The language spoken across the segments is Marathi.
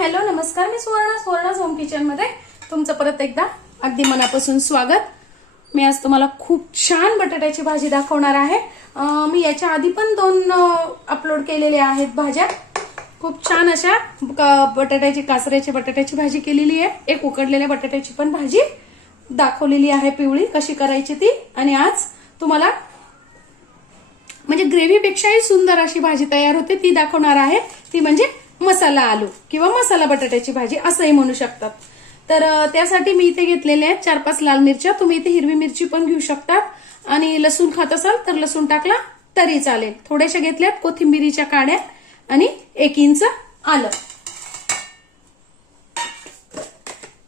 हॅलो नमस्कार, मी सुवर्णा होम किचन मध्ये तुमचं परत एकदा अगदी मनापासून स्वागत। मी आज तुम्हाला खूप छान बटाट्याची भाजी दाखवणार आहे। मी याच्या आधी पण 2 अपलोड केलेले आहेत भाज्या। खूप छान अशा बटाट्याची कासऱ्याची बटाट्याची भाजी केलेली आहे, एक उकडलेल्या बटाट्याची पण भाजी दाखवलेली आहे पिवळी कशी करायची ती। आणि आज तुम्हाला म्हणजे ग्रेव्ही पेक्षाही सुंदर अशी भाजी तयार होते ती दाखवणार आहे, ती म्हणजे मसाला आलू किंवा मसाला बटाट्याची भाजी असंही म्हणू शकतात। तर त्यासाठी मी इथे घेतलेले आहेत 4-5 लाल मिरच्या, तुम्ही इथे हिरवी मिरची पण घेऊ शकता आणि लसूण खात असाल तर लसूण टाकला तरी चालेल। थोड्याशा घेतल्यात कोथिंबीरीच्या काड्या आणि 1 इंच आलं।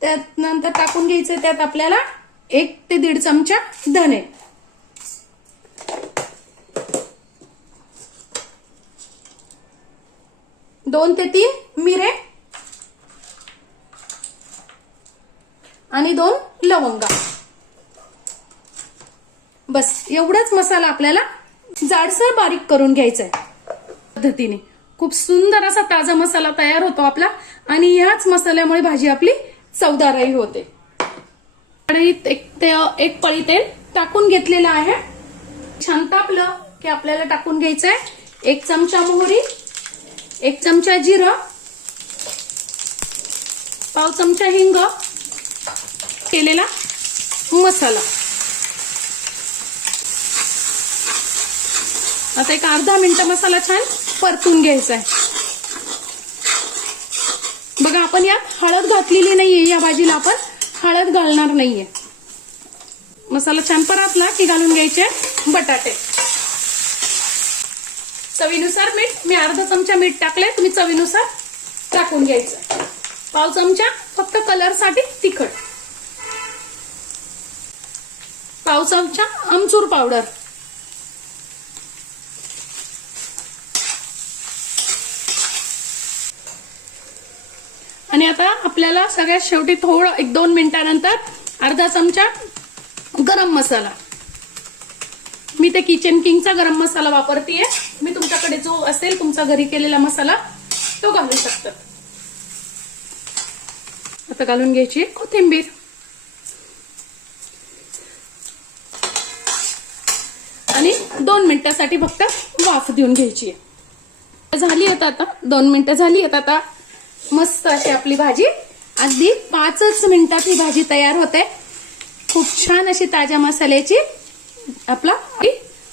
त्यानंतर टाकून घ्यायचे त्यात आपल्याला 1 ते 1.5 चमचा धने, 2 ते 3 मिरे आणि 2 लवंगा। बस एवढाच मसाला आपल्याला जाडसर बारीक करून घ्यायचा आहे। पद्धतीने खूप सुंदर असा ताजा मसाला तयार होतो आपला आणि याच मसाल्यामुळे भाजी आपली चवदारही होते। कढईत 1 पळी तेल टाकून घेतलेलं आहे। छान तापलं की आपल्याला टाकून घ्यायचं आहे 1 चमचा मोहरी, 1 चमचा जिरं, पाव चमचा हिंग, केलेला मसाला। आता एक अर्धा मिनिट मसाला छान परतून घ्यायचा आहे। बघा आपण यात हळद घातलेली नाहीये, या भाजीला आपण हळद घालणार नाहीये। मसाला छान परतला की घालून घ्यायचे बटाटे। चवीनुसार मीठ, मी अर्धा चमचा मीठ टाकले, तुम्ही चवीनुसार टाकून घ्यायचं। पाव चमचा फक्त कलर साठी तिखट, पाव चमचा आमचूर पावडर, आणि आता आपल्याला सगळ्यात शेवटी थोडं 1-2 मिनिटांनंतर अर्धा चमचा गरम मसाला, मी ते किचन किंगचा गरम मसाला वापरतेय, मी तुमच्याकडे जो असेल तुमचा घरी केलेला मसाला तो घालू शकता। आता घालून घ्यायची कोथिंबीर आणि 2 मिनिटांसाठी फक्त वाफ देऊन घ्यायची। झाली आता 2 मिनिटं झाली आता मस्त अशी आपली भाजी अगदी 5च मिनिटात ही भाजी तयार होते। खूप छान अशी ताज्या मसाल्याची आपला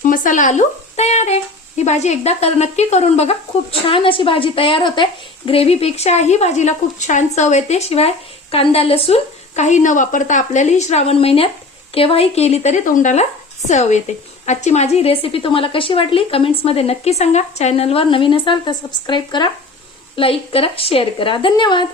मसाला आलू तयार आहे। ही भाजी एकदा नक्की करून बघा, खूप छान अशी भाजी तयार होते। ग्रेव्ही पेक्षा ही भाजीला खूप छान चव येते, शिवाय कांदा लसूण काही न वापरता आपल्याला ही श्रावण महिन्यात केव्हाही केली तरी तोंडाला चव येते। आजची माझी रेसिपी तुम्हाला कशी वाटली कमेंट्स मध्ये नक्की सांगा। चॅनलवर नवीन असाल तर सबस्क्राईब करा, लाईक करा, शेअर करा। धन्यवाद।